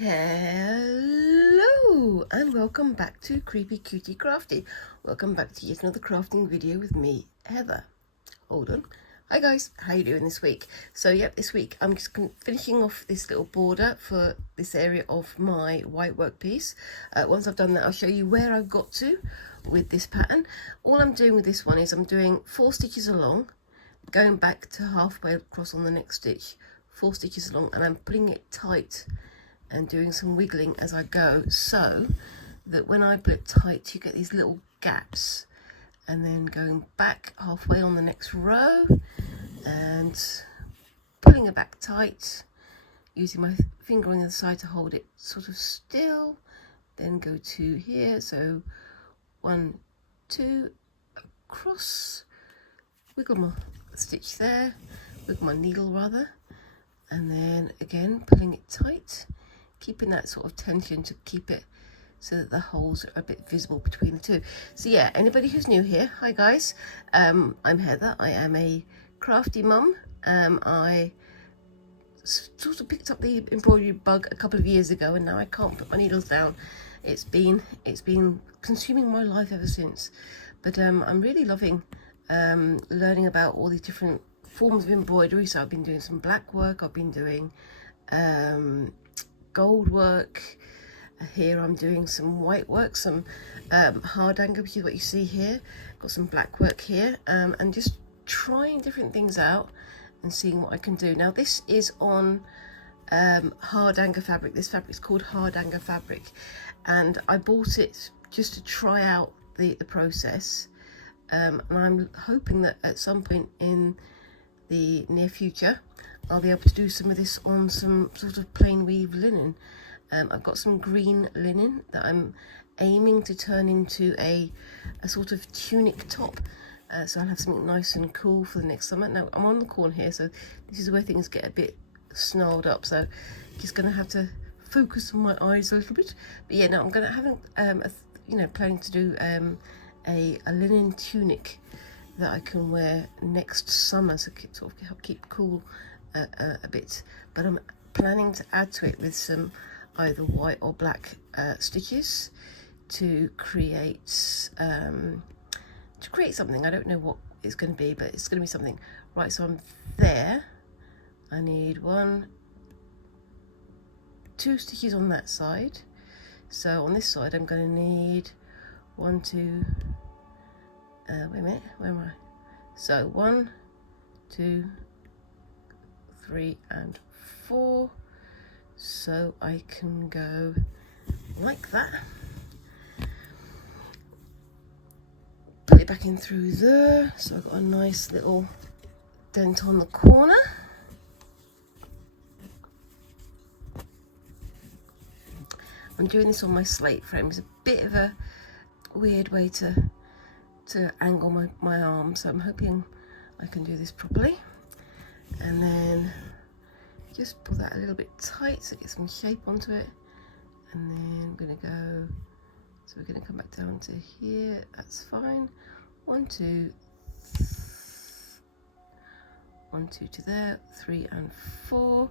Hello and welcome back to Creepy Cutie Crafty. Welcome back to yet another crafting video with me, Heather. Hold on. Hi guys, how you doing this week? So yep, this week I'm just finishing off this little border for this area of my whitework piece. Once I've done that, I'll show you where I've got to with this pattern. All I'm doing with this one is I'm doing 4 stitches along, going back to halfway across on the next stitch, 4 stitches along, and I'm putting it tight and doing some wiggling as I go, so that when I pull it tight you get these little gaps, and then going back halfway on the next row and pulling it back tight, using my finger on the other side to hold it sort of still, then go to here, so 1, 2, across, wiggle my stitch there, wiggle my needle rather, and then again pulling it tight, keeping that sort of tension to keep it so that the holes are a bit visible between the two. So yeah, anybody who's new here, hi guys, I'm Heather. I am a crafty mum. I sort of picked up the embroidery bug a couple of years ago, and now I can't put my needles down. It's been consuming my life ever since. But I'm really loving learning about all these different forms of embroidery. So I've been doing some black work, I've been doing gold work. Here I'm doing some white work, some hard angle, which is what you see here. Got some black work here, and just trying different things out and seeing what I can do. Now this is on hard angle fabric. This fabric is called hard angle fabric, and I bought it just to try out the process, and I'm hoping that at some point in the near future I'll be able to do some of this on some sort of plain weave linen. I've got some green linen that I'm aiming to turn into a sort of tunic top, so I'll have something nice and cool for the next summer. Now I'm on the corner here, so this is where things get a bit snarled up, so just gonna have to focus on my eyes a little bit. But yeah, no, I'm gonna have planning to do a linen tunic that I can wear next summer, so sort of help keep cool a bit. But I'm planning to add to it with some either white or black stitches to create something. I don't know what it's going to be, but it's going to be something. Right, so I'm there. I need 1, 2 stitches on that side. So on this side I'm going to need 1, 2, wait a minute, where am I? So 1, 2, 3 and 4, so I can go like that, put it back in through there, so I've got a nice little dent on the corner. I'm doing this on my slate frame. It's a bit of a weird way to angle my arm, so I'm hoping I can do this properly. And then just pull that a little bit tight so it gets some shape onto it, and then I'm going to go, so we're going to come back down to here, that's fine, 1, 2, 1, 2 to there, 3 and 4,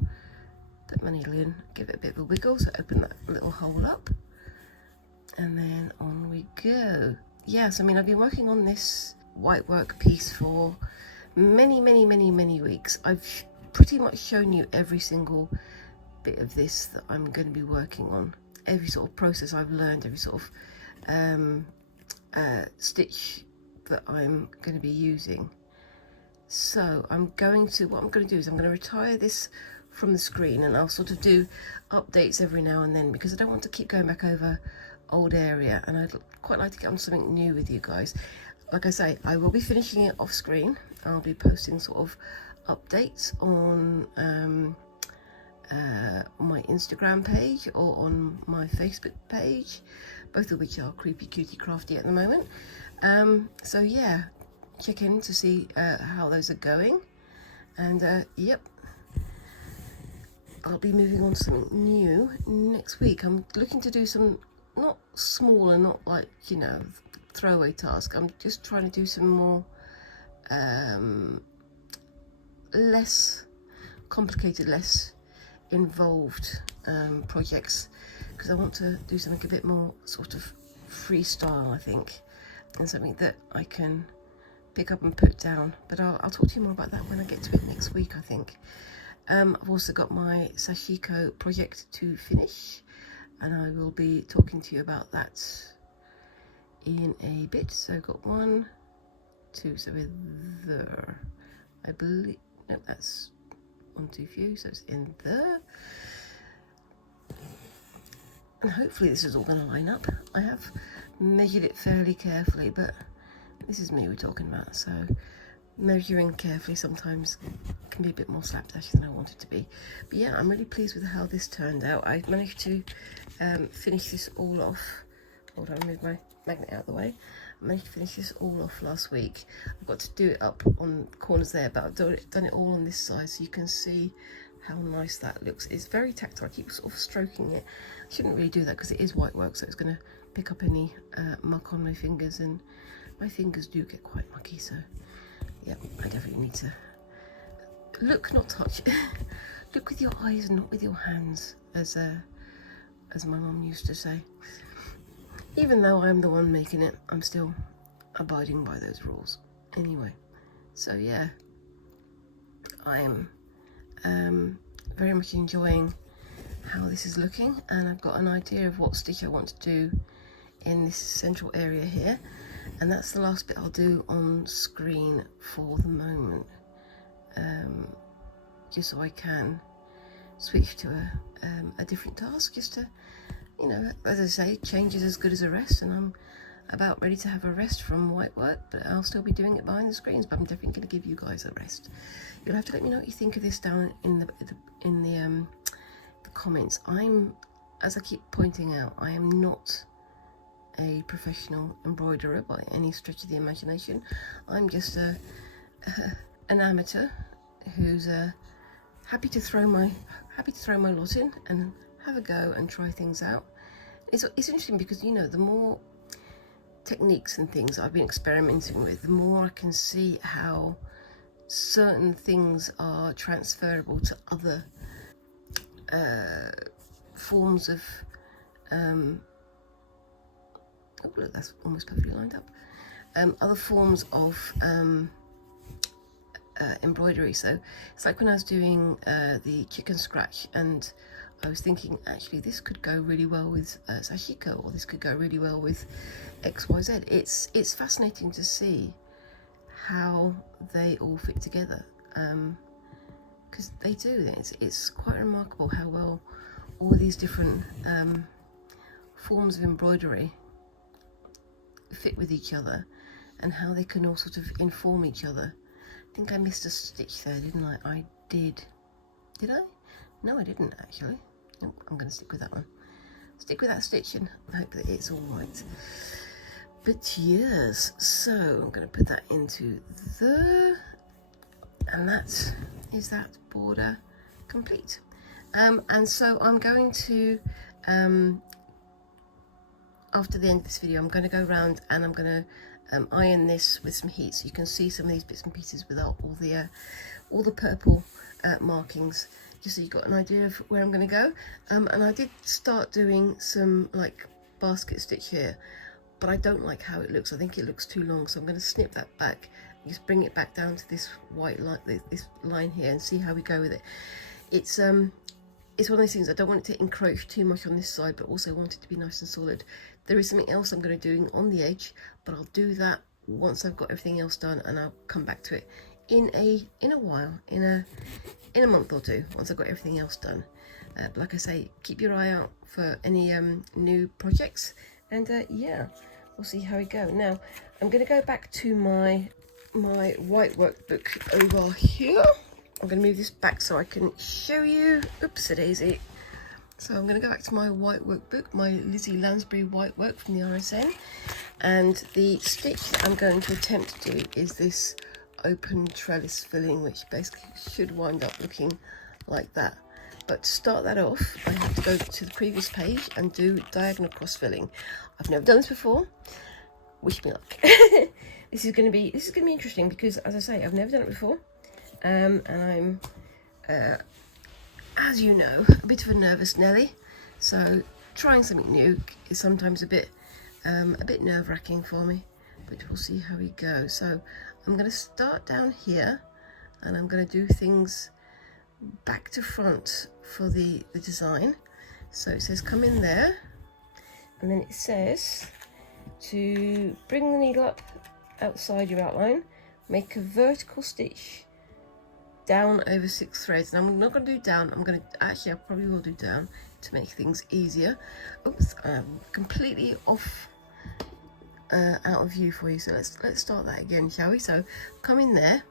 put my needle in, give it a bit of a wiggle, so open that little hole up, and then on we go. Yes, I mean, I've been working on this whitework piece for many weeks. I've pretty much shown you every single bit of this that I'm going to be working on, every sort of process I've learned, every sort of stitch that I'm going to be using. So what I'm going to do is I'm going to retire this from the screen, and I'll sort of do updates every now and then, because I don't want to keep going back over old area, and I'd quite like to get on something new with you guys. Like I say, I will be finishing it off screen. I'll be posting sort of updates on my Instagram page or on my Facebook page, both of which are Creepy Cutie Crafty at the moment. So yeah, check in to see how those are going, and yep, I'll be moving on to something new next week. I'm looking to do some not smaller, not like, you know, throwaway task. I'm just trying to do some more less complicated, less involved projects, because I want to do something a bit more sort of freestyle, I think, and something that I can pick up and put down. But I'll talk to you more about that when I get to it next week, I think. I've also got my Sashiko project to finish, and I will be talking to you about that in a bit. So I've got 1, 2, so we're there, I believe. No, that's 1, 2 few, so it's in there. And hopefully this is all going to line up. I have measured it fairly carefully, but this is me we're talking about, so measuring carefully sometimes can be a bit more slapdash than I want it to be. But yeah, I'm really pleased with how this turned out. I managed to finish this all off. Hold on, move my magnet out of the way. I managed to finish this all off last week. I've got to do it up on corners there, but I've done it all on this side, so you can see how nice that looks. It's very tactile. I keep sort of stroking it. I shouldn't really do that because it is whitework, so it's going to pick up any muck on my fingers, and my fingers do get quite mucky, so yeah, I definitely need to look, not touch. Look with your eyes, not with your hands, as my mum used to say. Even though I'm the one making it, I'm still abiding by those rules. Anyway, so yeah, I am very much enjoying how this is looking, and I've got an idea of what stitch I want to do in this central area here, and that's the last bit I'll do on screen for the moment, just so I can switch to a different task, just to, you know, as I say, change is as good as a rest, and I'm about ready to have a rest from Whitework, but I'll still be doing it behind the screens. But I'm definitely going to give you guys a rest. You'll have to let me know what you think of this down in the comments. As I keep pointing out, I am not a professional embroiderer by any stretch of the imagination. I'm just an amateur who's happy to throw my lot in and have a go and try things out. It's interesting because, you know, the more techniques and things I've been experimenting with, the more I can see how certain things are transferable to other forms of oh look, that's almost perfectly lined up. Other forms of embroidery. So it's like when I was doing the chicken scratch, and I was thinking, actually this could go really well with Sashiko, or this could go really well with XYZ. It's fascinating to see how they all fit together, because they do. It's quite remarkable how well all these different forms of embroidery fit with each other, and how they can all sort of inform each other. I think I missed a stitch there, didn't I? I did. Did I? No, I didn't actually. Nope, I'm going to stick with that one. Stick with that stitch and hope that it's all right. But yes, so I'm going to put that into there, and that is that border complete. And so I'm going to, after the end of this video, I'm going to go around and I'm going to iron this with some heat, so you can see some of these bits and pieces without all the purple markings, just so you've got an idea of where I'm going to go. And I did start doing some like basket stitch here, but I don't like how it looks. I think it looks too long, so I'm going to snip that back, just bring it back down to this white line, this line here, and see how we go with it. It's one of those things, I don't want it to encroach too much on this side, but also want it to be nice and solid. There is something else I'm going to do on the edge, but I'll do that once I've got everything else done, and I'll come back to it in a while, in a month or two, once I've got everything else done. But like I say, keep your eye out for any new projects, and yeah, we'll see how we go. Now I'm going to go back to my Whitework book over here. I'm going to move this back so I can show you. Oops, a daisy. So I'm going to go back to my Whitework book, my Lizzie Lansbury Whitework from the RSN, and the stitch that I'm going to attempt to do is this open trellis filling, which basically should wind up looking like that. But to start that off, I have to go to the previous page and do diagonal cross filling. I've never done this before. Wish me luck. This is going to be interesting because, as I say, I've never done it before, and I'm as you know, a bit of a nervous Nelly, so trying something new is sometimes a bit nerve-wracking for me, but we'll see how we go. So I'm going to start down here, and I'm going to do things back to front for the design. So it says come in there, and then it says to bring the needle up outside your outline, make a vertical stitch down over 6 threads. And I'm not going to do down, I'm going to, actually I probably will do down to make things easier. Oops, I'm completely off out of view for you, so let's start that again, shall we? So come in there,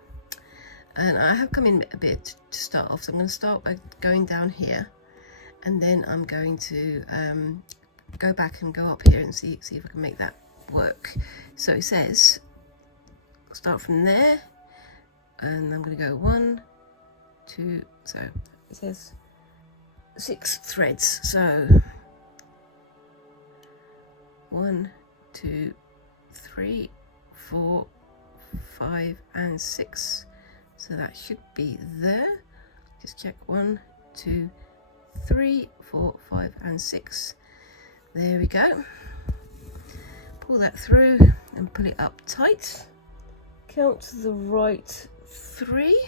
and I have come in a bit to start off, so I'm going to start by going down here, and then I'm going to go back and go up here and see if I can make that work. So it says start from there, and I'm going to go 1, 2, so it says 6 threads, so 1, 2, 3, 4, 5 and 6, so that should be there. Just check 1, 2, 3, 4, 5 and 6. There we go. Pull that through and pull it up tight. Count to the right 3,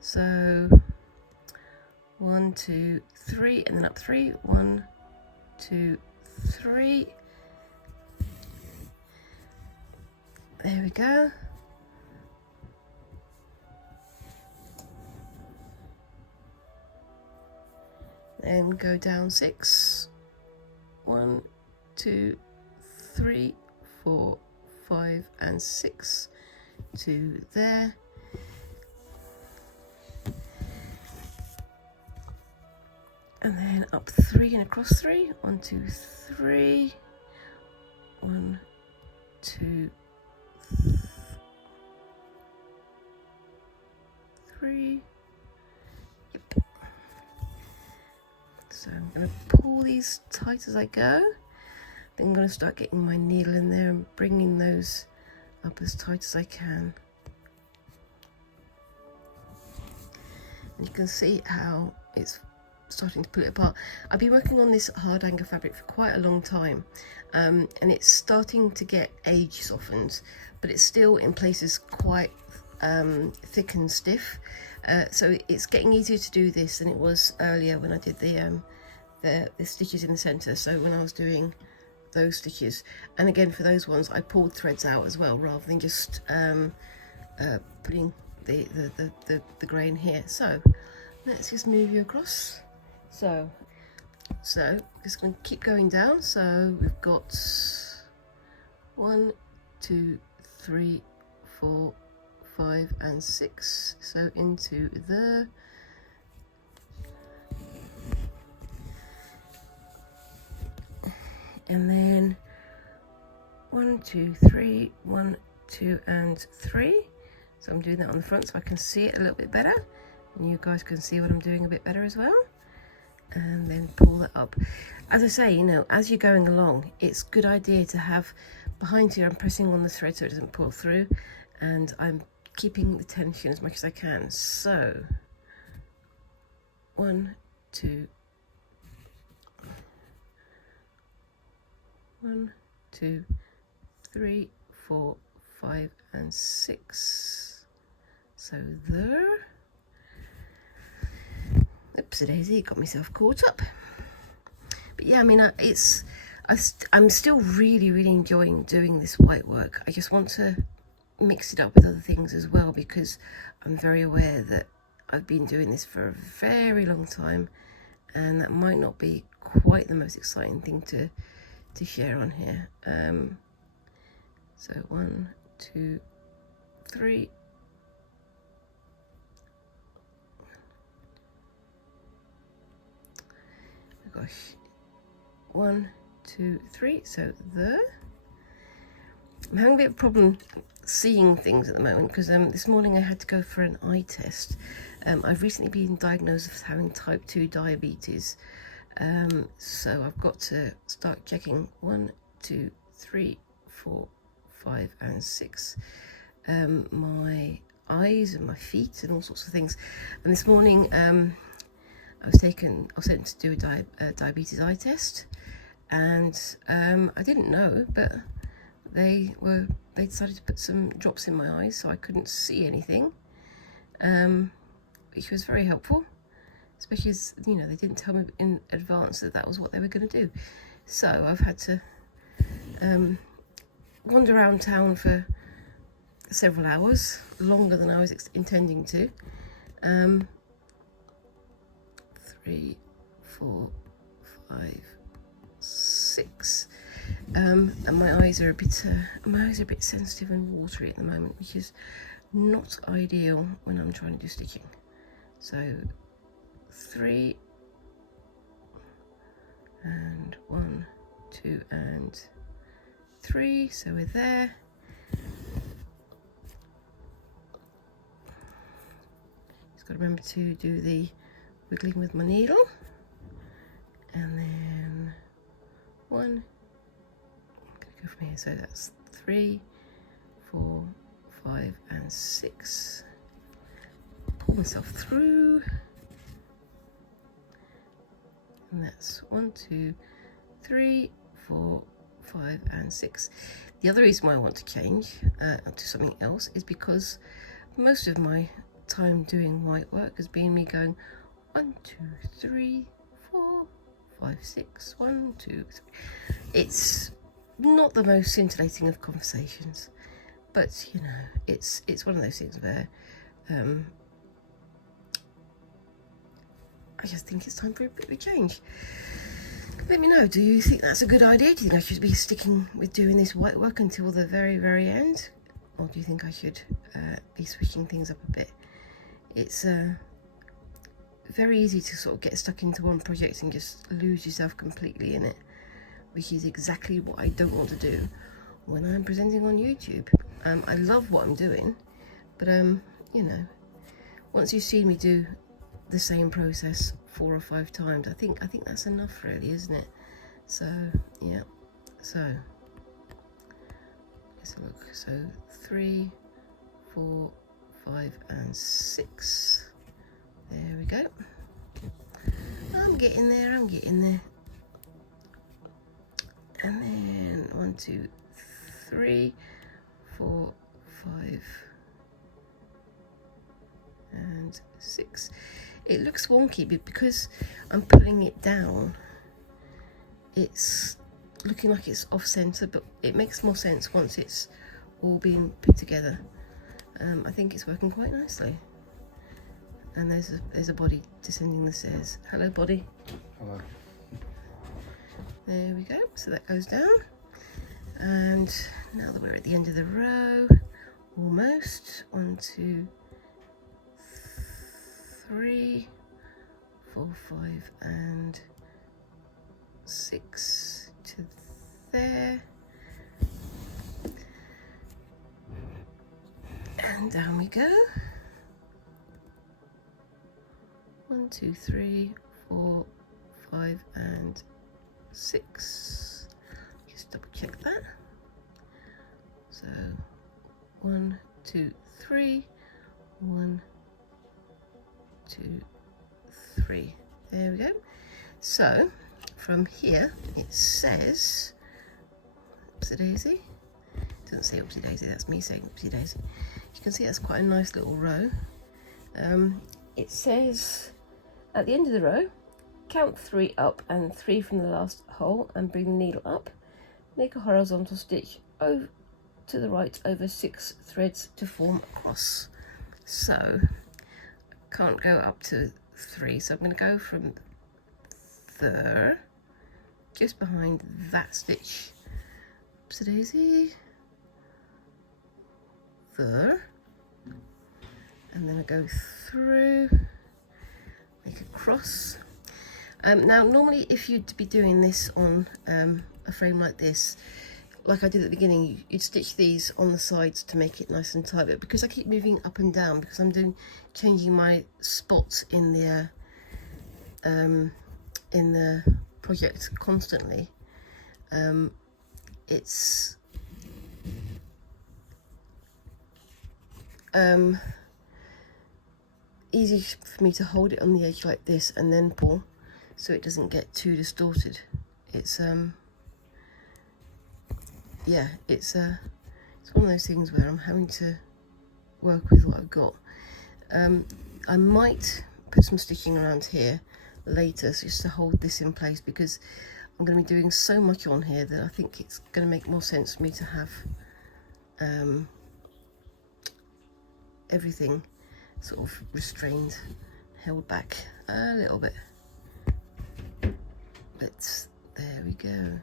so 1, 2, 3, and then up 3, 1, 2, 3. There we go. Then go down 6, 1, 2, 3, 4, 5 and 6 to there. And then up 3 and across 3, 1, 2, 3, 1, 2, 3. Yep. So I'm going to pull these tight as I go. Then I'm going to start getting my needle in there and bringing those up as tight as I can. And you can see how it's starting to pull it apart. I've been working on this hard angle fabric for quite a long time, and it's starting to get age softened, but it's still in places quite thick and stiff, so it's getting easier to do this than it was earlier when I did the stitches in the center. So when I was doing those stitches, and again for those ones I pulled threads out as well rather than just putting the grain here. So let's just move you across. So just going to keep going down. So we've got 1, 2, 3, 4, 5 and 6, so into there. And then 1, 2, 3, 1, 2 and 3. So I'm doing that on the front so I can see it a little bit better, and you guys can see what I'm doing a bit better as well. And then pull that up. As I say, you know, as you're going along, it's a good idea to have behind here, I'm pressing on the thread so it doesn't pull through, and I'm keeping the tension as much as I can. So 1, 2, 1, 2, 3, 4, 5 and 6. So there. Oopsie daisy, got myself caught up. But yeah, I mean, I'm still really enjoying doing this white work. I just want to mix it up with other things as well, because I'm very aware that I've been doing this for a very long time, and that might not be quite the most exciting thing to share on here. So 1, 2, 3. Oh gosh, 1, 2, 3. So there. I'm having a bit of a problem seeing things at the moment because this morning I had to go for an eye test. I've recently been diagnosed with having type 2 diabetes, so I've got to start checking 1, 2, 3, 4, 5 and 6, my eyes and my feet and all sorts of things. And this morning I was sent to do a diabetes eye test, and I didn't know, but they decided to put some drops in my eyes so I couldn't see anything, which was very helpful, especially as, you know, they didn't tell me in advance that that was what they were going to do. So I've had to wander around town for several hours, longer than I was intending to. 3, 4, 5, 6, and my eyes are a bit sensitive and watery at the moment, which is not ideal when I'm trying to do stitching. So 3 and 1, 2 and 3, so we're there. Just got to remember to do the wiggling with my needle, and then 1, I'm gonna go from here, so that's 3, 4, 5 and 6. Pull myself through, and that's 1, 2, 3, 4, 5 and 6. The other reason why I want to change to something else is because most of my time doing white work has been me going 1, 2, 3, 4, 5, 6, 1, 2, 3. It's not the most scintillating of conversations, but you know, it's one of those things where I just think it's time for a bit of a change. Let me know, do you think that's a good idea? Do you think I should be sticking with doing this white work until the very, very end? Or do you think I should be switching things up a bit? It's very easy to sort of get stuck into one project and just lose yourself completely in it, which is exactly what I don't want to do when I'm presenting on YouTube. I love what I'm doing, but you know, once you've seen me do the same process 4 or 5 times, I think that's enough, really, isn't it? So yeah, so let's look. So 3, 4, 5 and 6. There we go. I'm getting there. And then 1, 2, 3, 4, 5 and 6. It looks wonky, but because I'm pulling it down, it's looking like it's off center, but it makes more sense once it's all been put together. I think it's working quite nicely. And there's a body descending the stairs. Hello, body. Hello. There we go. So that goes down. And now that we're at the end of the row, almost. 1, 2, 3, 4, 5 and 6 to there. And down we go. 1, 2, 3, 4, 5 and 6. Just double check that. So 1, 2, 3, 1, 2, 3. There we go. So from here it says oopsie daisy. It doesn't say oopsie daisy, that's me saying oopsie daisy. You can see that's quite a nice little row. It says at the end of the row, count 3 up and 3 from the last hole and bring the needle up. Make a horizontal stitch over to the right over 6 threads to form a cross. So I can't go up to 3, so I'm going to go from there, just behind that stitch. Oopsie daisy. There. And then I go through, make a cross. Now normally if you'd be doing this on a frame like this, like I did at the beginning, you'd stitch these on the sides to make it nice and tight, but because I keep moving up and down, because I'm changing my spots in the project constantly, it's easy for me to hold it on the edge like this and then pull, so it doesn't get too distorted. It's yeah, it's one of those things where I'm having to work with what I've got. I might put some stitching around here later, so just to hold this in place, because I'm going to be doing so much on here that I think it's going to make more sense for me to have everything sort of restrained, held back a little bit. But there we go.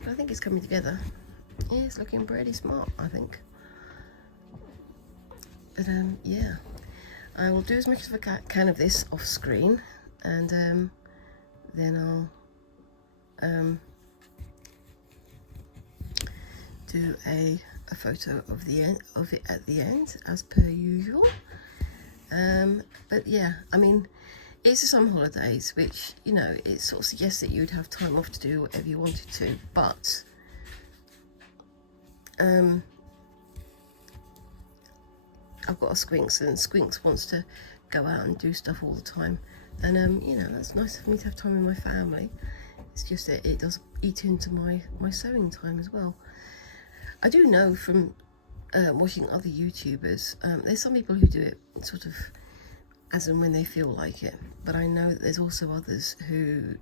But I think it's coming together. Yeah, it's looking pretty smart, I think. But yeah, I will do as much as I can of this off screen, and then I'll do a photo of the end of it at the end, as per usual. But yeah, I mean, it's the summer holidays, which, you know, it sort of suggests that you would have time off to do whatever you wanted to, but I've got a Squinks, and Squinks wants to go out and do stuff all the time, and you know, that's nice for me to have time with my family. It's just that it does eat into my sewing time as well. I do know from watching other YouTubers, there's some people who do it sort of as and when they feel like it, but I know that there's also others who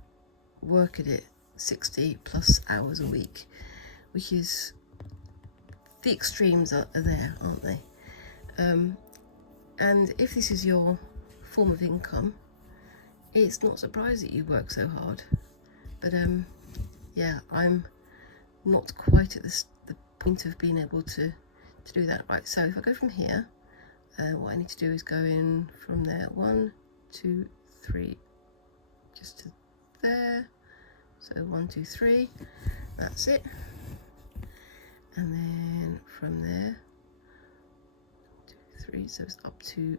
work at it 60 plus hours a week, which is, the extremes are there, aren't they? And if this is your form of income, it's not surprised that you work so hard. But yeah, I'm not quite at the point of being able to do that. Right, so if I go from here, what I need to do is go in from there, 1, 2, 3, just to there. So 1, 2, 3, that's it. And then from there, 2, 3, so it's up to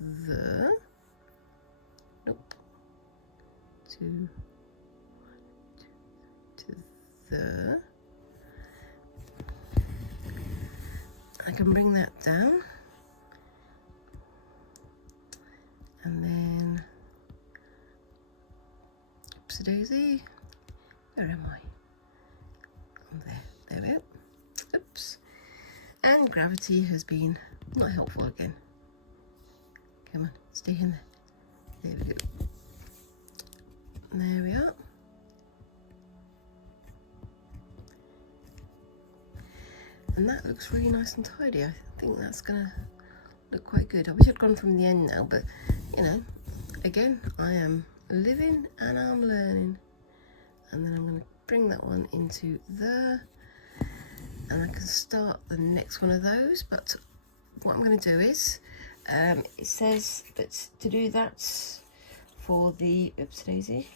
the, nope, to the, I can bring that down, and then, oopsie daisy, where am I? I'm there we go, oops, and gravity has been not helpful again. Come on, stay in there, there we go, there we are. And that looks really nice and tidy. I think that's gonna look quite good. I wish I'd gone from the end now, but you know, again, I am living and I'm learning. And then I'm gonna bring that one into there, and I can start the next one of those. But what I'm gonna do is, it says that to do that for the, oops daisy,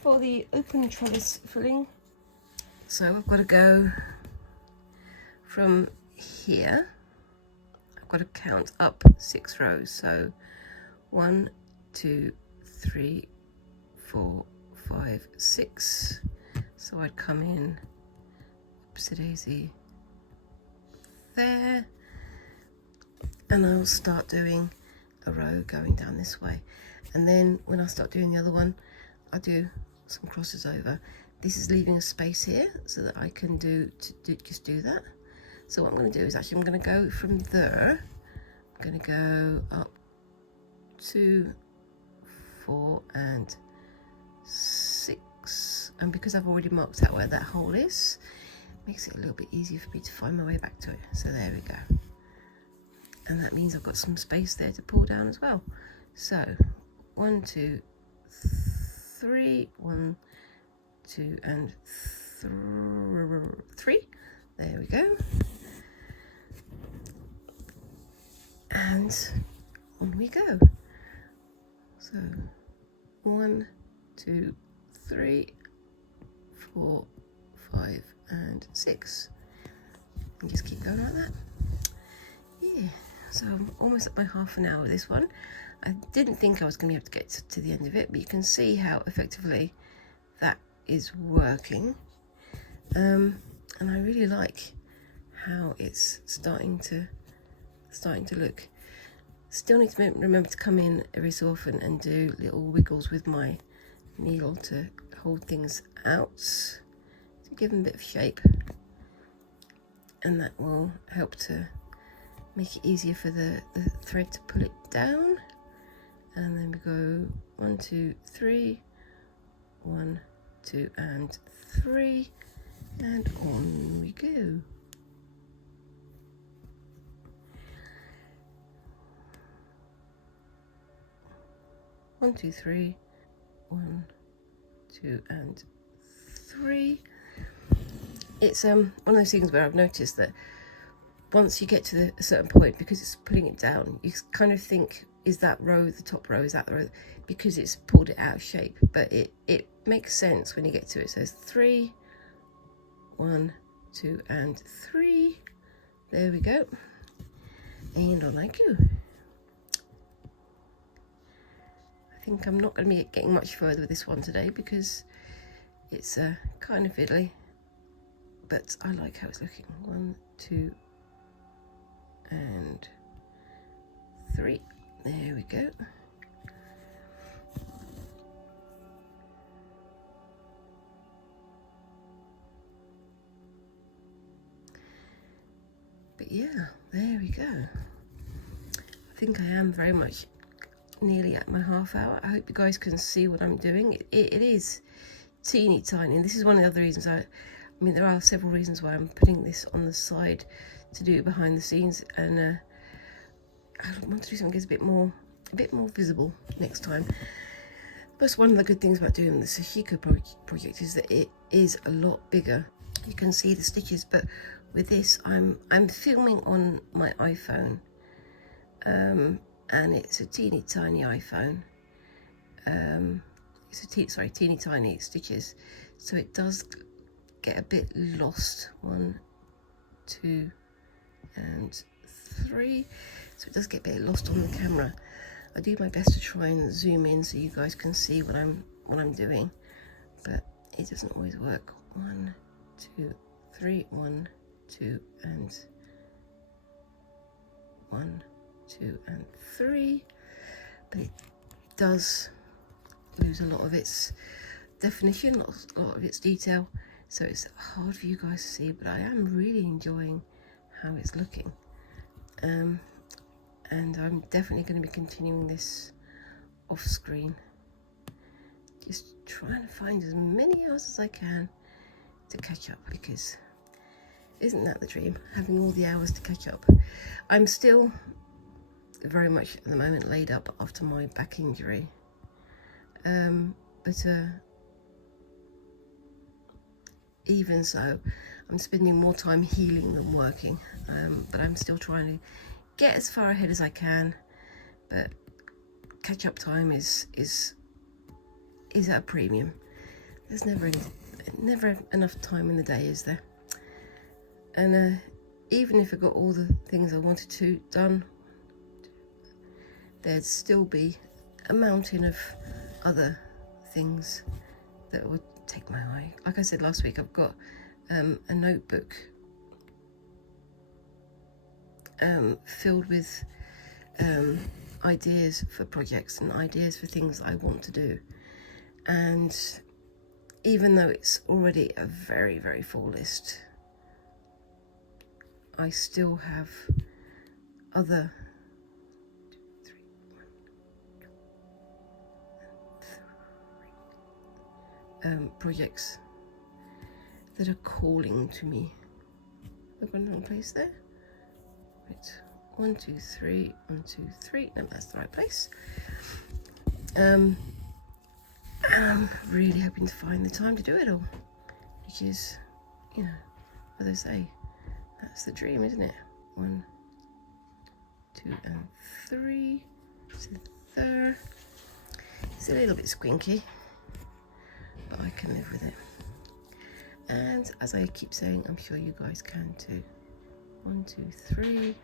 for the open trellis filling. So I've got to go from here, I've got to count up 6 rows. So 1, 2, 3, 4, 5, 6. So I'd come in, oopsie daisy, there, and I'll start doing a row going down this way. And then when I start doing the other one, I do some crosses over. This is leaving a space here so that I can just do that. So what I'm going to do is actually I'm going to go from there, I'm going to go up 2, 4 and 6, and because I've already marked out where that hole is, it makes it a little bit easier for me to find my way back to it. So there we go, and that means I've got some space there to pull down as well. So 1, 2, 3, 1, 2 and 3, there we go. And on we go. So 1, 2, 3, 4, 5 and 6, and just keep going like that. Yeah, so I'm almost at my half an hour with this one. I didn't think I was going to be able to get to the end of it, but you can see how effectively that is working, and I really like how it's starting to look. Still need to remember to come in every so often and do little wiggles with my needle to hold things out, to give them a bit of shape, and that will help to make it easier for the thread to pull it down. And then we go 1, 2, 3, 1, 2 and 3, and on we go. One, 2, 3, 1, 2 and 3. It's one of those things where I've noticed that once you get to a certain point, because it's pulling it down, you kind of think, is that row the top row, is that the row, because it's pulled it out of shape. But it makes sense when you get to it. So it's 3, 1, 2 and 3. There we go, and on I go. I think I'm not going to be getting much further with this one today because it's kind of fiddly, but I like how it's looking. 1, 2 and 3. There we go. But yeah, there we go. I think I am very much nearly at my half hour. I hope you guys can see what I'm doing. It is teeny tiny, and this is one of the other reasons I mean, there are several reasons why I'm putting this on the side to do it behind the scenes, and I want to do something that's a bit more visible next time. That's one of the good things about doing the Sashiko project, is that it is a lot bigger. You can see the stitches, but with this I'm filming on my iPhone, and it's a teeny tiny iPhone. It's a teeny tiny stitches, so it does get a bit lost. 1, 2 and 3. So it does get a bit lost on the camera. I do my best to try and zoom in so you guys can see what I'm doing, but it doesn't always work. 1, 2, 3, 1, 2 and 1, 2 and 3. But it does lose a lot of its definition, a lot of its detail, so it's hard for you guys to see, but I am really enjoying how it's looking. And I'm definitely going to be continuing this off screen, just trying to find as many hours as I can to catch up, because isn't that the dream, having all the hours to catch up? I'm still very much at the moment laid up after my back injury, but even so, I'm spending more time healing than working, but I'm still trying to get as far ahead as I can. But catch-up time is at a premium. There's never enough time in the day, is there? And even if I got all the things I wanted to done, there'd still be a mountain of other things that would take my eye. Like I said last week, I've got a notebook filled with ideas for projects and ideas for things I want to do, and even though it's already a very, very full list, I still have other projects that are calling to me. I've got another place there. Right, 1, 2, 3, 1, 2, 3. No, that's the right place. And I'm really hoping to find the time to do it all, because, you know, as I say, that's the dream, isn't it? 1, 2 and 3. So there. It's a little bit squinky, but I can live with it. And as I keep saying, I'm sure you guys can too. 1, 2, 3.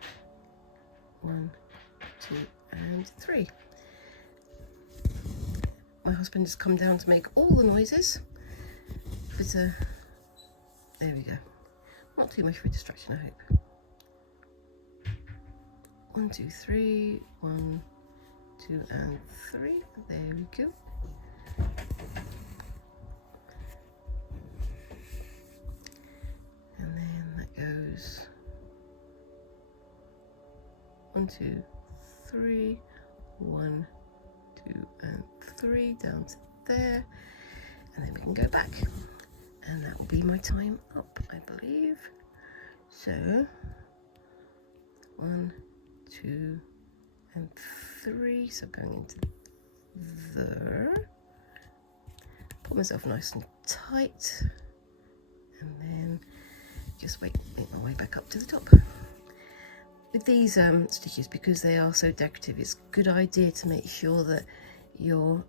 1, 2 and 3. My husband has come down to make all the noises, but there we go. Not too much of a distraction, I hope. 1, 2, 3, 1, 2 and 3, there we go. And then that goes 1, 2, 3, 1, 2 and 3 down to there, and then we can go back, and that will be my time up, I believe. So 1, 2 and 3, so going into there, put myself nice and tight, and then just make my way back up to the top. With these stitches, because they are so decorative, it's a good idea to make sure that you're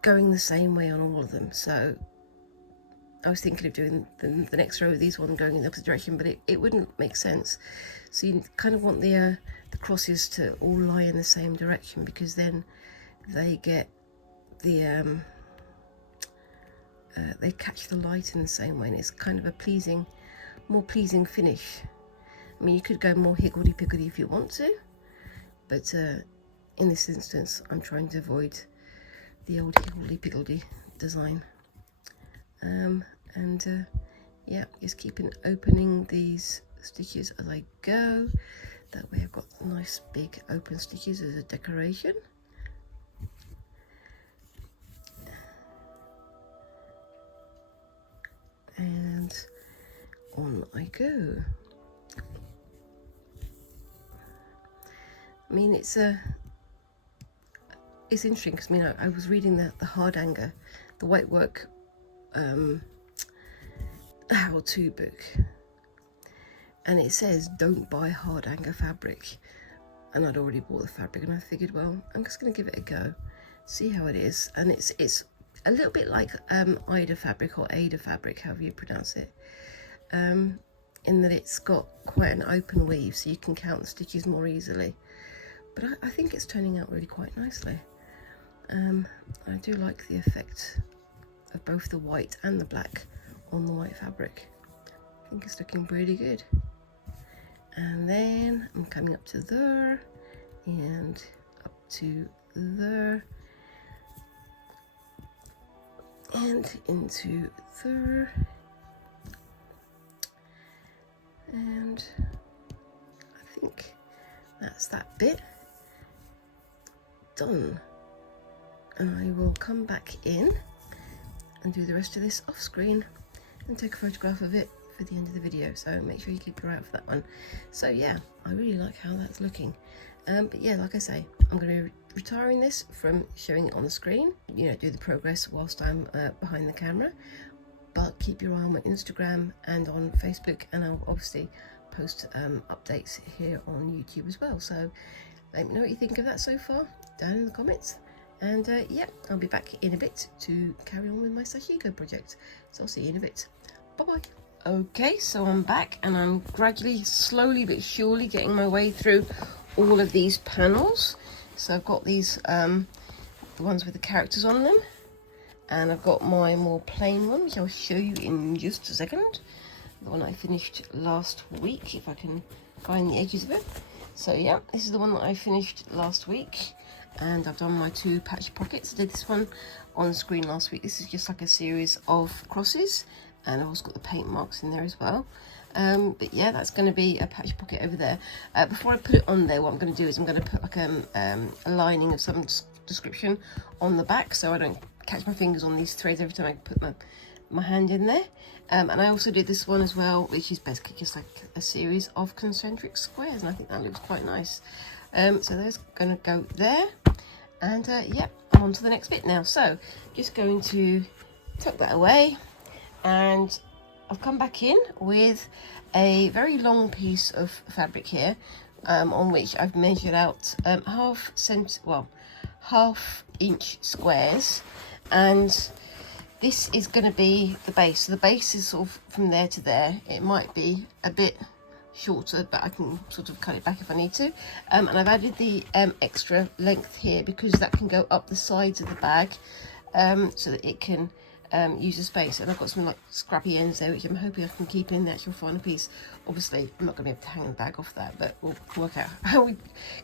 going the same way on all of them. So I was thinking of doing the next row of these one going in the opposite direction, but it wouldn't make sense. So you kind of want the crosses to all lie in the same direction, because then they get the they catch the light in the same way, and it's kind of a more pleasing finish. I mean, you could go more higgledy-piggledy if you want to, but in this instance I'm trying to avoid the old higgledy-piggledy design. Yeah, just keeping opening these stitches as I go. That way I've got nice big open stitches as a decoration. And on I go. I mean, it's interesting, because I mean, I was reading the hard anger, the Whitework how-to book, and it says don't buy hard anger fabric, and I'd already bought the fabric, and I figured, well, I'm just going to give it a go, see how it is. And it's a little bit like Ida fabric, or Ada fabric, however you pronounce it, in that it's got quite an open weave, so you can count the stitches more easily. But I think it's turning out really quite nicely. I do like the effect of both the white and the black on the white fabric. I think it's looking pretty good. And then I'm coming up to there, and up to there, and into there, and I think that's that bit done. And I will come back in and do the rest of this off screen and take a photograph of it for the end of the video, so make sure you keep your eye out for that one. So yeah, I really like how that's looking. But yeah, like I say, I'm going to be retiring this from showing it on the screen, you know, do the progress whilst I'm behind the camera, but keep your eye on my Instagram and on Facebook, and I'll obviously post updates here on YouTube as well. So let me know what you think of that so far down in the comments. And yeah, I'll be back in a bit to carry on with my Sashiko project. So I'll see you in a bit. Bye-bye. Okay, so I'm back, and I'm gradually, slowly but surely getting my way through all of these panels. So I've got these, the ones with the characters on them, and I've got my more plain one, which I'll show you in just a second. The one I finished last week, if I can find the edges of it. So yeah, this is the one that I finished last week, and I've done my 2 patch pockets. I did this one on screen last week. This is just like a series of crosses, and I've also got the paint marks in there as well. But yeah, that's going to be a patch pocket over there. Before I put it on there, what I'm going to do is I'm going to put like a lining of some description on the back, so I don't catch my fingers on these threads every time I put my hand in there. And I also did this one as well, which is basically just like a series of concentric squares, and I think that looks quite nice. So those are going to go there, and yeah, I'm on to the next bit now. So just going to tuck that away, and I've come back in with a very long piece of fabric here, on which I've measured out half inch squares, and this is going to be the base. So the base is sort of from there to there. It might be a bit shorter, but I can sort of cut it back if I need to. And I've added the extra length here because that can go up the sides of the bag, so that it can use the space. And I've got some like scrappy ends there, which I'm hoping I can keep in the actual final piece. Obviously I'm not going to be able to hang the bag off that, but we'll work out how we're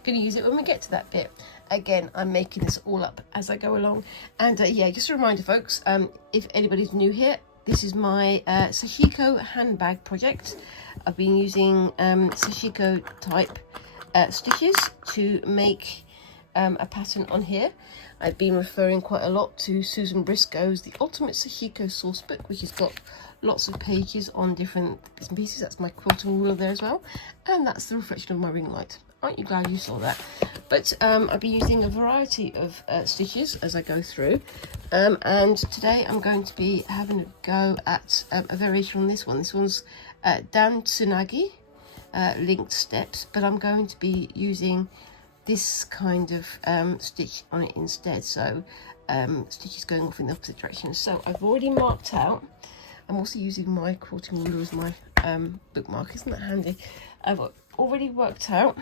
going to use it when we get to that bit. Again, I'm making this all up as I go along. And yeah, just a reminder folks, if anybody's new here, this is my Sashiko handbag project. I've been using Sashiko type stitches to make a pattern on here. I've been referring quite a lot to Susan Briscoe's The Ultimate Sashiko Sourcebook, which has got lots of pages on different bits and pieces. That's my quilting rule there as well, and that's the reflection of my ring light. Aren't you glad you saw that? But I've been using a variety of stitches as I go through, and today I'm going to be having a go at a variation on this one. This one's Dan Tsunagi linked steps, but I'm going to be using this kind of stitch on it instead, so stitches going off in the opposite direction. So I've already marked out. I'm also using my quilting ruler as my bookmark. Isn't that handy? I've already worked out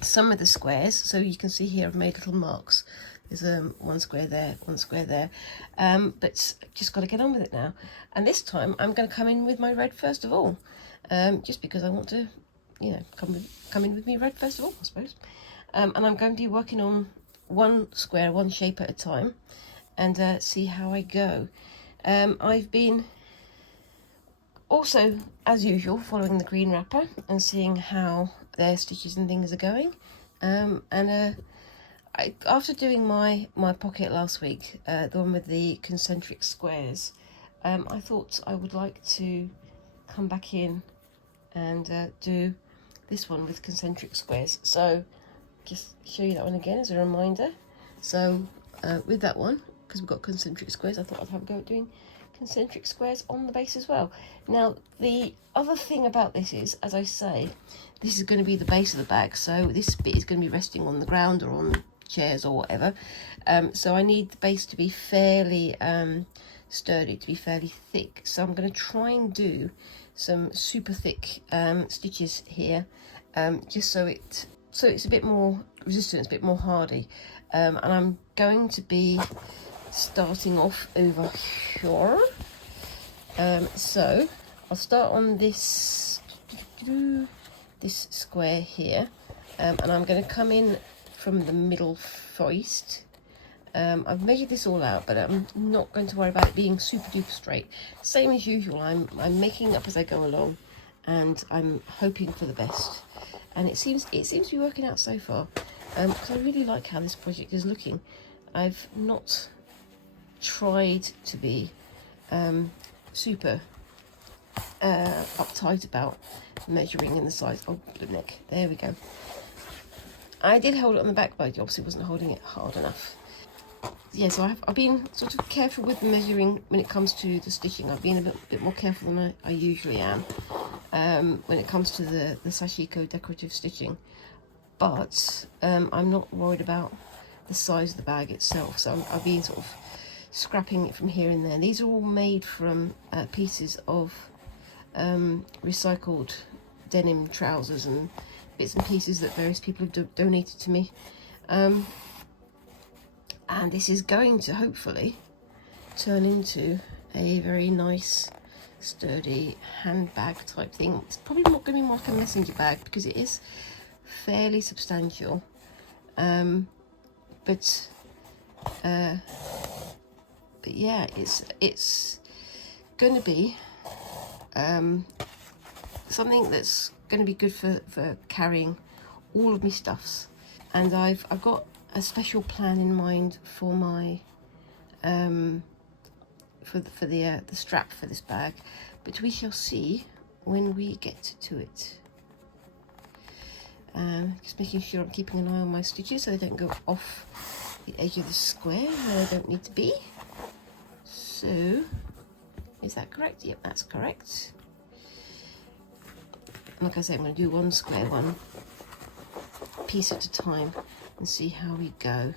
some of the squares, so you can see here I've made little marks. There's one square there, one square there, but just got to get on with it now. And this time I'm going to come in with my red first of all, just because I want to, you know, come in with me red first of all, I suppose. And I'm going to be working on one square, one shape at a time, and see how I go. I've been also, as usual, following the green wrapper and seeing how their stitches and things are going. After doing my pocket last week, the one with the concentric squares, I thought I would like to come back in and do this one with concentric squares. So just show you that one again as a reminder. So with that one, because we've got concentric squares, I thought I'd have a go at doing concentric squares on the base as well. Now the other thing about this is, as I say, this is going to be the base of the bag, so this bit is going to be resting on the ground or on chairs or whatever, so I need the base to be fairly sturdy, to be fairly thick. So I'm going to try and do some super thick stitches here, just so it's a bit more resistant, it's a bit more hardy, and I'm going to be starting off over here. So I'll start on this square here, and I'm going to come in from the middle first. I've measured this all out, but I'm not going to worry about it being super duper straight. Same as usual, I'm making up as I go along, and I'm hoping for the best. And it seems to be working out so far, because I really like how this project is looking. I've not tried to be super uptight about measuring in the size. Oh, neck. There we go. I did hold it on the back, but I obviously wasn't holding it hard enough. Yeah, so I've been sort of careful with the measuring when it comes to the stitching. I've been a bit more careful than I usually am when it comes to the Sashiko decorative stitching. But I'm not worried about the size of the bag itself, so I've been sort of scrapping it from here and there. These are all made from pieces of recycled denim trousers and bits and pieces that various people have donated to me, and this is going to hopefully turn into a very nice sturdy handbag type thing. It's probably not going to be more like a messenger bag because it is fairly substantial, but yeah, it's going to be something that's going to be good for carrying all of my stuffs. And I've got a special plan in mind for my for the strap for this bag, but we shall see when we get to it. Just making sure I'm keeping an eye on my stitches so they don't go off the edge of the square where they don't need to be. So, is that correct? Yep, that's correct. Like I say, I'm going to do one square, one piece at a time and see how we go,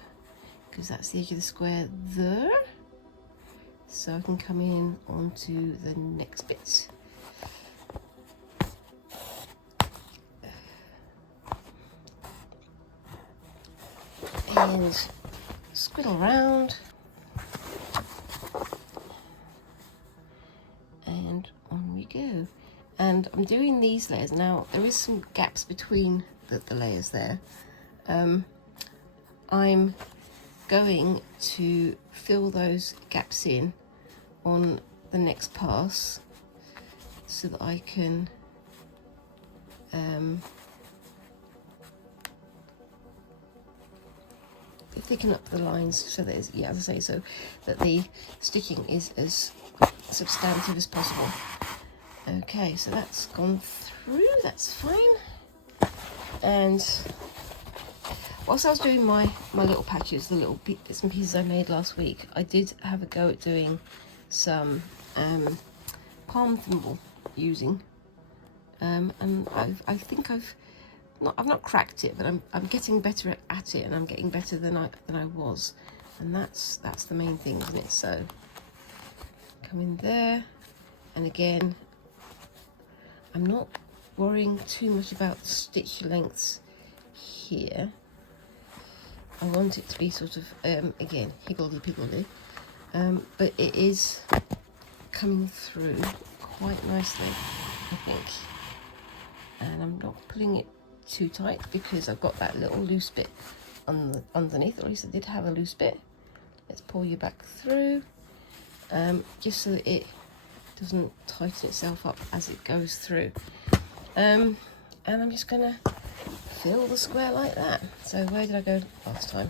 because that's the edge of the square there. So I can come in onto the next bit. And squiddle around. I'm doing these layers now. There is some gaps between the layers there. I'm going to fill those gaps in on the next pass so that I can thicken up the lines so that it's, yeah, as I say, so that the stitching is as substantive as possible. Okay, so that's gone through, that's fine. And whilst I was doing my little patches, the little bits and pieces I made last week, I did have a go at doing some palm thimble using, and I think I've not cracked it, but I'm getting better at it, and I'm getting better than I was, and that's the main thing, isn't it? So come in there, and again, I'm not worrying too much about the stitch lengths here. I want it to be sort of again, higgledy-piggledy, but it is coming through quite nicely, I think, and I'm not pulling it too tight because I've got that little loose bit underneath, or at least I did have a loose bit. Let's pull you back through, just so that it doesn't tighten itself up as it goes through. And I'm just gonna fill the square like that. So where did I go last time?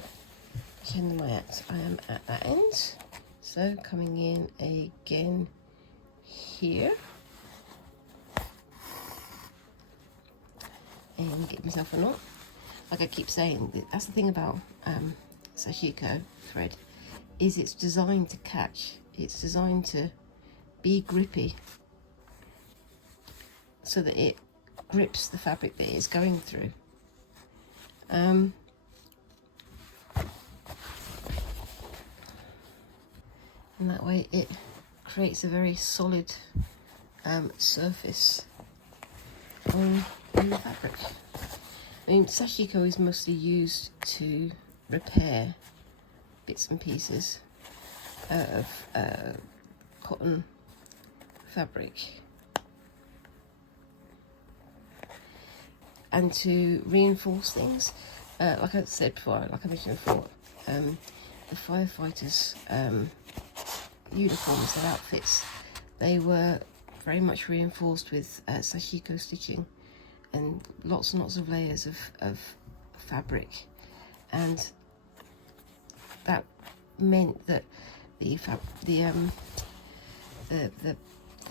Which end am I at? I am at that end. So coming in again here. And get myself a knot. Like I keep saying, that's the thing about Sashiko thread, is it's designed to catch. It's designed to be grippy so that it grips the fabric that it's going through. And that way it creates a very solid surface on the fabric. I mean, Sashiko is mostly used to repair bits and pieces of cotton fabric and to reinforce things. Like I said before, like I mentioned before, the firefighters' uniforms, their outfits, they were very much reinforced with Sashiko stitching and lots of layers of fabric, and that meant that the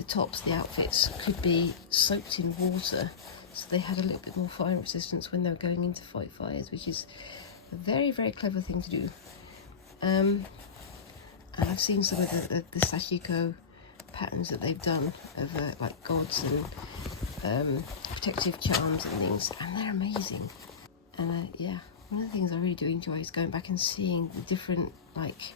tops, the outfits, could be soaked in water, so they had a little bit more fire resistance when they were going in to fight fires, which is a very, very clever thing to do. And I've seen some of the Sashiko patterns that they've done of like gods and protective charms and things, and they're amazing. And yeah, one of the things I really do enjoy is going back and seeing the different like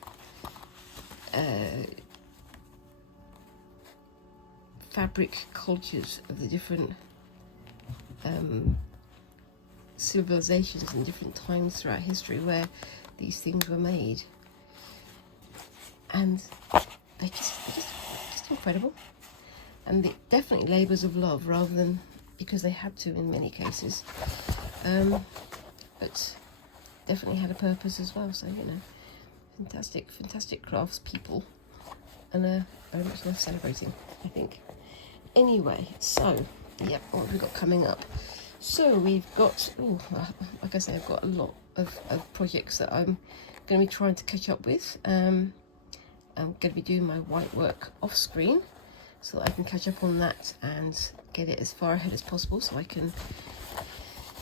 fabric cultures of the different civilizations and different times throughout history where these things were made, and they're just incredible. And the definitely labours of love rather than because they had to in many cases, but definitely had a purpose as well. So, you know, fantastic crafts people, and very much worth celebrating, I think. Anyway, so yeah, what have we got coming up? So we've got, like I say, I've got a lot of projects that I'm going to be trying to catch up with. I'm going to be doing my Whitework off screen so that I can catch up on that and get it as far ahead as possible so I can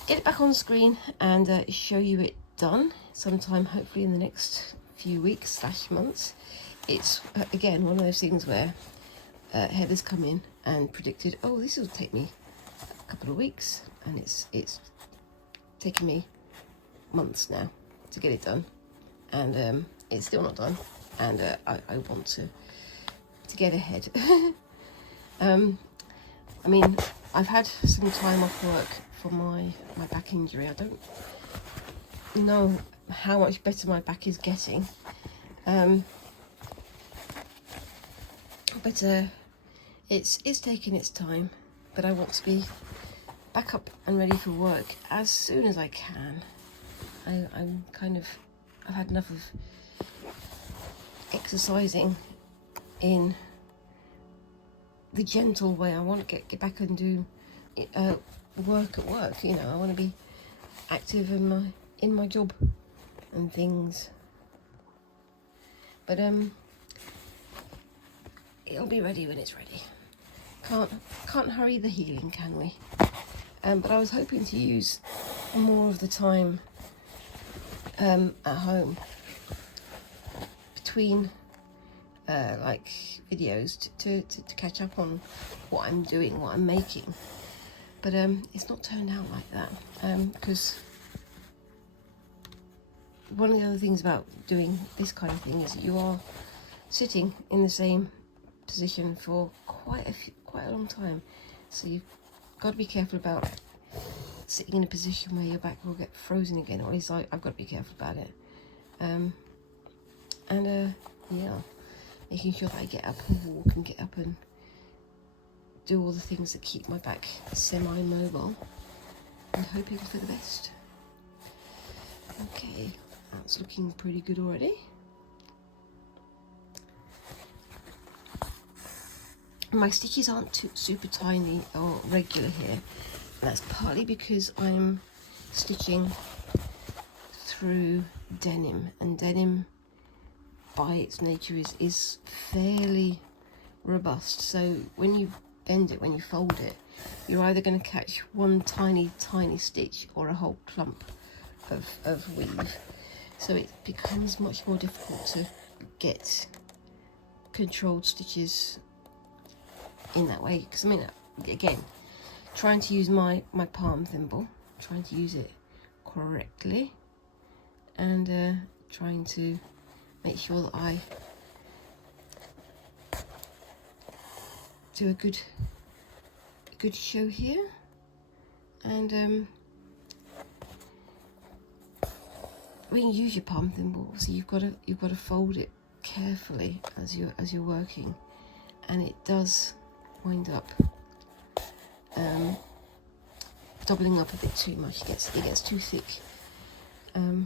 get it back on screen and show you it done sometime, hopefully in the next few weeks / months. It's again one of those things where Heather's come in and predicted, oh, this will take me a couple of weeks, and it's taken me months now to get it done, and it's still not done, and I want to get ahead. I mean, I've had some time off work for my back injury. I don't know how much better my back is getting, but it's taking its time. that I want to be back up and ready for work as soon as I can. I've had enough of exercising in the gentle way. I want to get back and do work at work. You know, I want to be active in my job and things. But it'll be ready when it's ready. Can't hurry the healing, can we? But I was hoping to use more of the time at home between like videos to catch up on what I'm doing, what I'm making. But it's not turned out like that, because one of the other things about doing this kind of thing is that you are sitting in the same position for quite a long time, so you've got to be careful about sitting in a position where your back will get frozen again, or at least I've got to be careful about it. Yeah, making sure that I get up and walk and get up and do all the things that keep my back semi-mobile, and hoping for the best. Okay, that's looking pretty good already. My stitches aren't super tiny or regular here. That's partly because I'm stitching through denim, and denim by its nature is fairly robust. So when you bend it, when you fold it, you're either going to catch one tiny stitch or a whole clump of weave. So it becomes much more difficult to get controlled stitches in that way, because I mean, again, trying to use my palm thimble, trying to use it correctly, and trying to make sure that I do a good show here. And when you use your palm thimble, so you've got to fold it carefully as you're working, and it does wind up doubling up a bit too much. It gets too thick,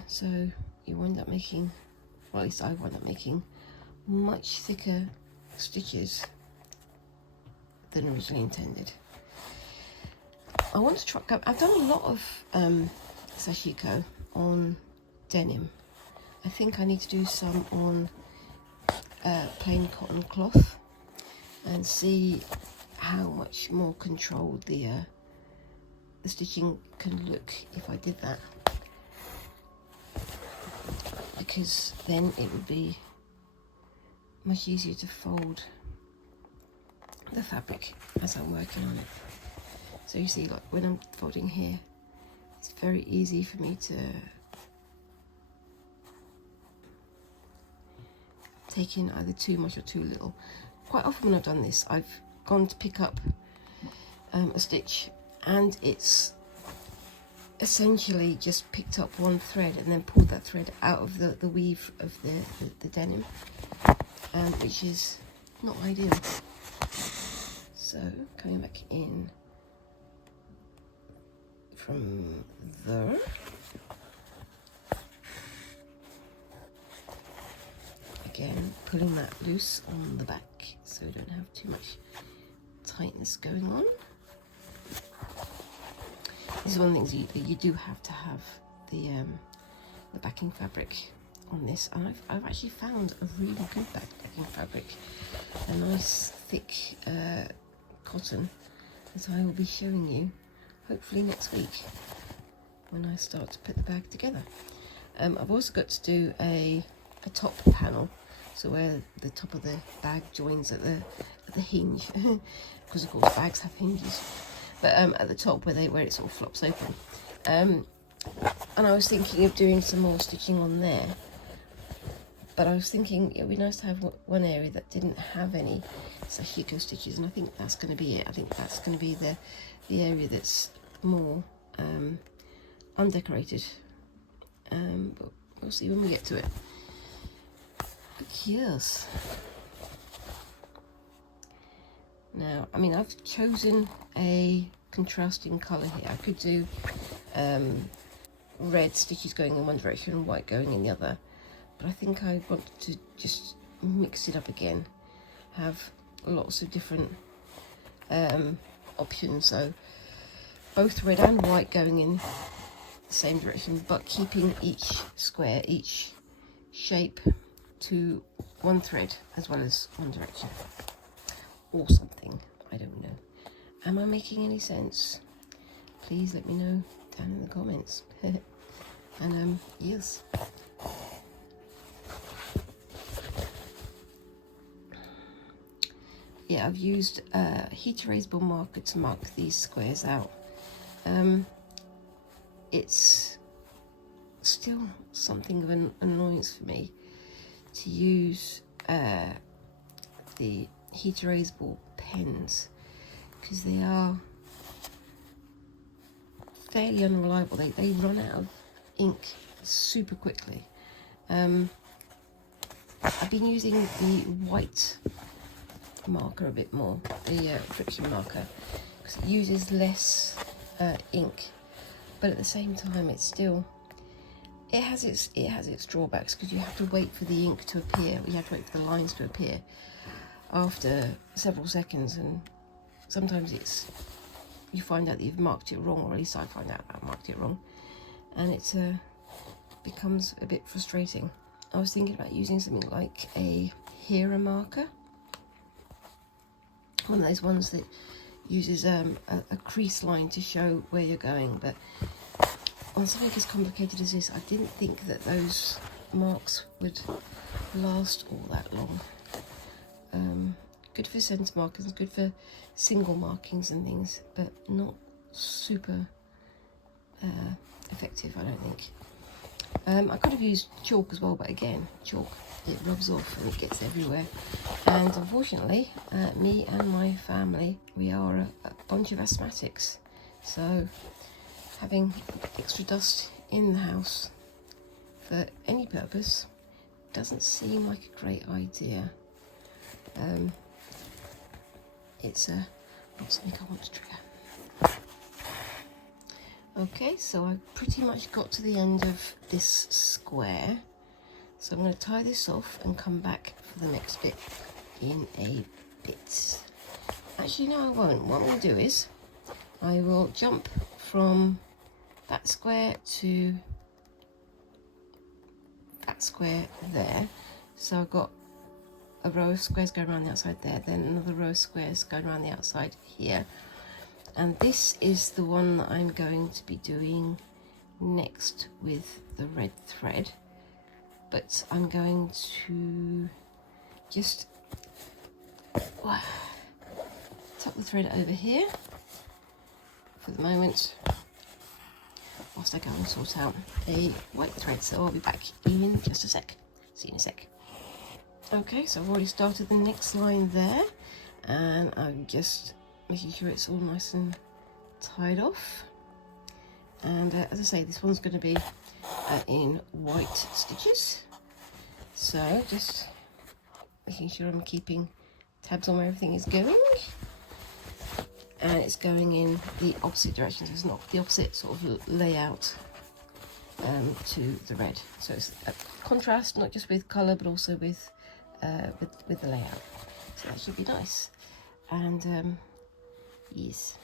so you wind up making, well, at least I wind up making much thicker stitches than originally intended. I want to try, I've done a lot of Sashiko on denim. I think I need to do some on plain cotton cloth and see how much more controlled the stitching can look if I did that, because then it would be much easier to fold the fabric as I'm working on it. So you see, like when I'm folding here, it's very easy for me to take in either too much or too little. Quite often when I've done this, I've gone to pick up a stitch, and it's essentially just picked up one thread and then pulled that thread out of the weave of the denim, which is not ideal. So coming back in from there, again pulling that loose on the back so we don't have too much tightness going on. This is one of the things you do have to have the backing fabric on this, and I've actually found a really good backing fabric, a nice thick cotton that I will be showing you hopefully next week when I start to put the bag together. I've also got to do a top panel, so where the top of the bag joins at the hinge, because of course bags have hinges, but at the top where it sort of flops open. And I was thinking of doing some more stitching on there, but I was thinking it would be nice to have one area that didn't have any Sashiko stitches, and I think that's going to be it. I think that's going to be the area that's more undecorated, but we'll see when we get to it. But yes, Now, I mean, I've chosen a contrasting colour here. I could do red stitches going in one direction and white going in the other, but I think I want to just mix it up again, have lots of different options, so both red and white going in the same direction, but keeping each square, each shape to one thread as well as one direction, or something. I don't know. Am I making any sense? Please let me know down in the comments. And yes. Yeah, I've used a heat erasable marker to mark these squares out. It's still something of an annoyance for me to use the heat erasable pens, because they are fairly unreliable. They run out of ink super quickly. I've been using the white marker a bit more, the friction marker, because it uses less ink, but at the same time it has its drawbacks, because you have to wait for the ink to appear. You have to wait for the lines to appear after several seconds, and sometimes you find out that you've marked it wrong, or at least I find out I marked it wrong, and it becomes a bit frustrating. I was thinking about using something like a hero marker, one of those ones that uses a crease line to show where you're going, but on something as complicated as this, I didn't think that those marks would last all that long. Good for centre markers, good for single markings and things, but not super effective, I don't think. I could have used chalk as well, but again, chalk, it rubs off and it gets everywhere. And unfortunately, me and my family, we are a bunch of asthmatics, so having extra dust in the house for any purpose doesn't seem like a great idea. It's not something I want to trigger. Okay, so I've pretty much got to the end of this square, so I'm going to tie this off and come back for the next bit in a bit. Actually, no, I won't. What I'm going to do is I will jump from that square to that square there. So I've got a row of squares going around the outside there, then another row of squares going around the outside here. And this is the one that I'm going to be doing next with the red thread. But I'm going to just tuck the thread over here for the moment, whilst I go and sort out a white thread. So I'll be back in just a sec. See you in a sec. Okay, so I've already started the next line there, and I'm just making sure it's all nice and tied off. And as I say, this one's going to be in white stitches, so just making sure I'm keeping tabs on where everything is going, and it's going in the opposite direction, so it's not the opposite sort of layout to the red. So it's a contrast, not just with colour but also with the layout, so that should be nice. And yes,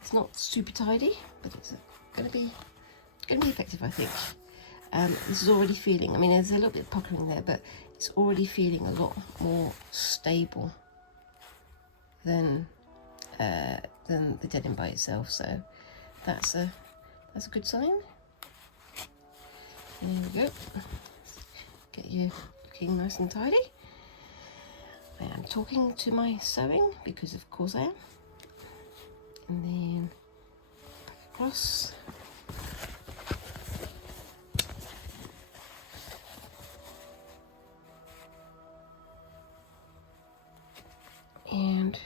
it's not super tidy, but it's going to be effective, I think. This is already feeling, I mean, there's a little bit of puckering there, but it's already feeling a lot more stable than the denim by itself, so that's a good sign. There we go. Get you looking nice and tidy. I am talking to my sewing, because of course I am. And then back across. And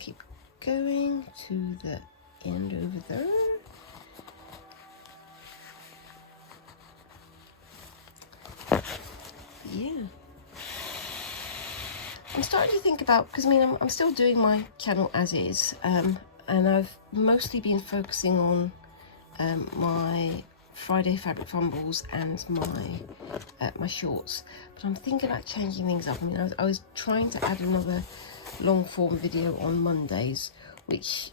keep going to the end over there. about, because I mean I'm still doing my channel as is, and I've mostly been focusing on my Friday Fabric Fumbles and my shorts, but I'm thinking about changing things up. I mean, I was trying to add another long form video on Mondays, which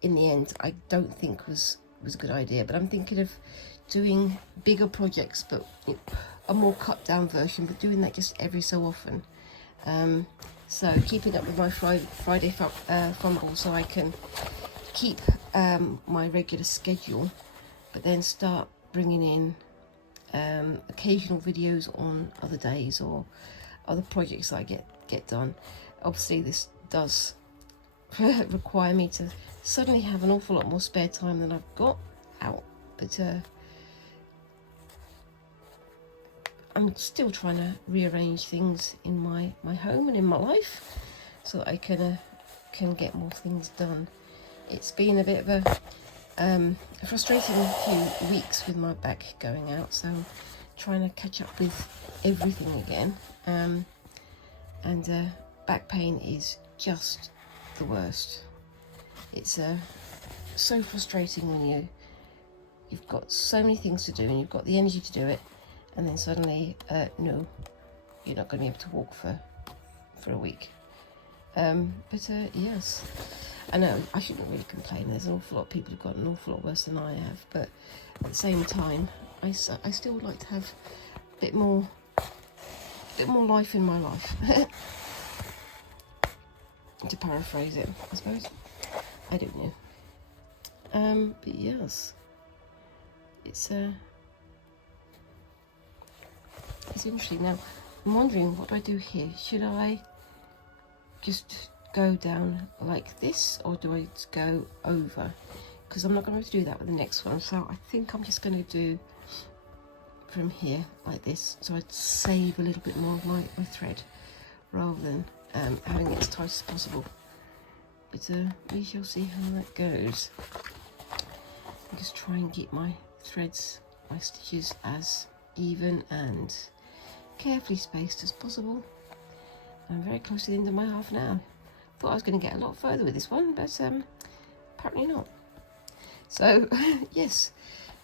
in the end I don't think was a good idea, but I'm thinking of doing bigger projects, but a more cut down version, but doing that just every so often. So keeping up with my Friday Fumble, so I can keep my regular schedule, but then start bringing in occasional videos on other days or other projects that I get done. Obviously this does require me to suddenly have an awful lot more spare time than I've got out, but I'm still trying to rearrange things in my home and in my life so that I can get more things done. It's been a bit of a frustrating few weeks with my back going out, so I'm trying to catch up with everything again. And back pain is just the worst. It's so frustrating when you've got so many things to do and you've got the energy to do it, and then suddenly no, you're not going to be able to walk for a week. But yes, I know I shouldn't really complain. There's an awful lot of people who've got an awful lot worse than I have, but at the same time I still would like to have a bit more life in my life. To paraphrase it, I suppose. I don't know. But yes, it's interesting. Now I'm wondering, what do I do here? Should I just go down like this, or do I just go over? Because I'm not going to do that with the next one, so I think I'm just going to do from here like this, so I'd save a little bit more of my thread rather than having it as tight as possible. But we shall see how that goes. I'll just try and keep my threads, my stitches as even and carefully spaced as possible. I'm very close to the end of my half an hour. Thought I was going to get a lot further with this one, but apparently not. So yes,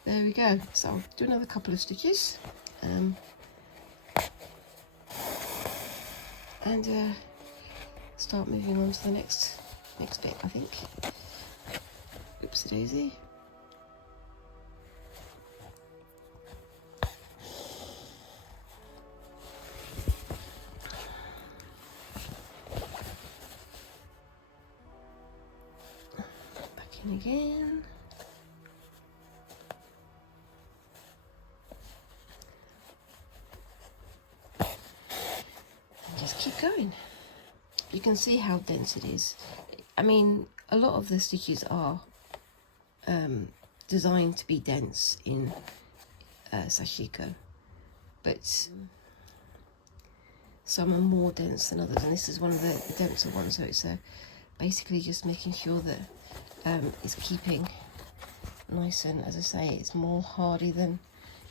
there we go. So I'll do another couple of stitches, and start moving on to the next bit, I think. Oopsie daisy. Back in again. And just keep going. You can see how dense it is. I mean, a lot of the stitches are designed to be dense in Sashiko, but some are more dense than others, and this is one of the denser ones, so it's basically just making sure that it's keeping nice, and as I say, it's more hardy than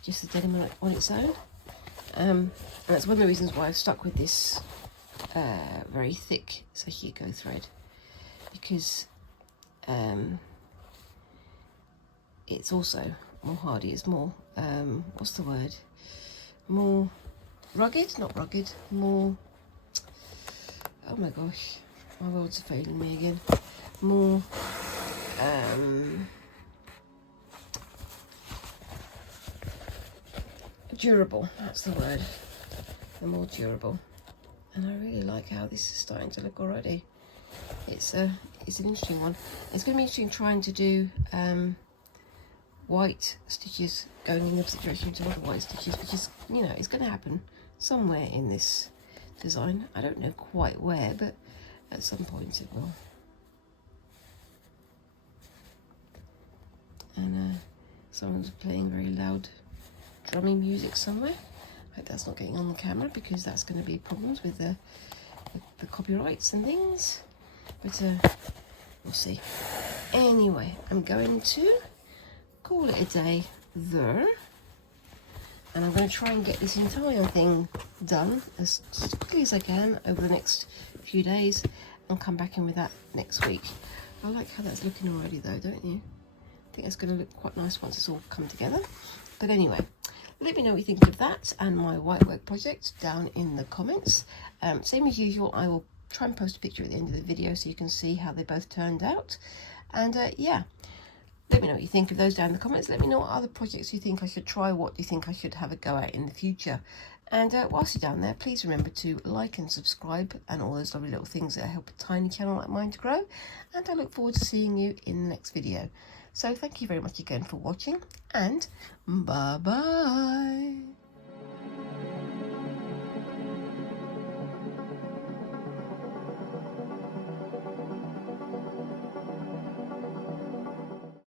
just the denim on its own. And that's one of the reasons why I've stuck with this very thick Sashiko thread, because it's also more hardy. It's more what's the word, more rugged, not rugged, more, oh my gosh, my words are failing me again, more durable, that's the word. They're more durable, and I really like how this is starting to look already. It's an interesting one. It's going to be interesting trying to do white stitches going in the opposite direction to other white stitches, which is, you know, it's going to happen somewhere in this design. I don't know quite where, but at some point it will. And someone's playing very loud drumming music somewhere. I hope that's not getting on the camera, because that's going to be problems with the copyrights and things. But we'll see. Anyway, I'm going to call it a day there. And I'm going to try and get this entire thing done as quickly as I can over the next few days and come back in with that next week. I like how that's looking already though, don't you? I think it's going to look quite nice once it's all come together. But anyway, let me know what you think of that and my whitework project down in the comments. Same as usual, I will try and post a picture at the end of the video so you can see how they both turned out. And yeah, let me know what you think of those down in the comments. Let me know what other projects you think I should try, what you think I should have a go at in the future. And whilst you're down there, please remember to like and subscribe and all those lovely little things that help a tiny channel like mine to grow. And I look forward to seeing you in the next video. So thank you very much again for watching, and bye bye.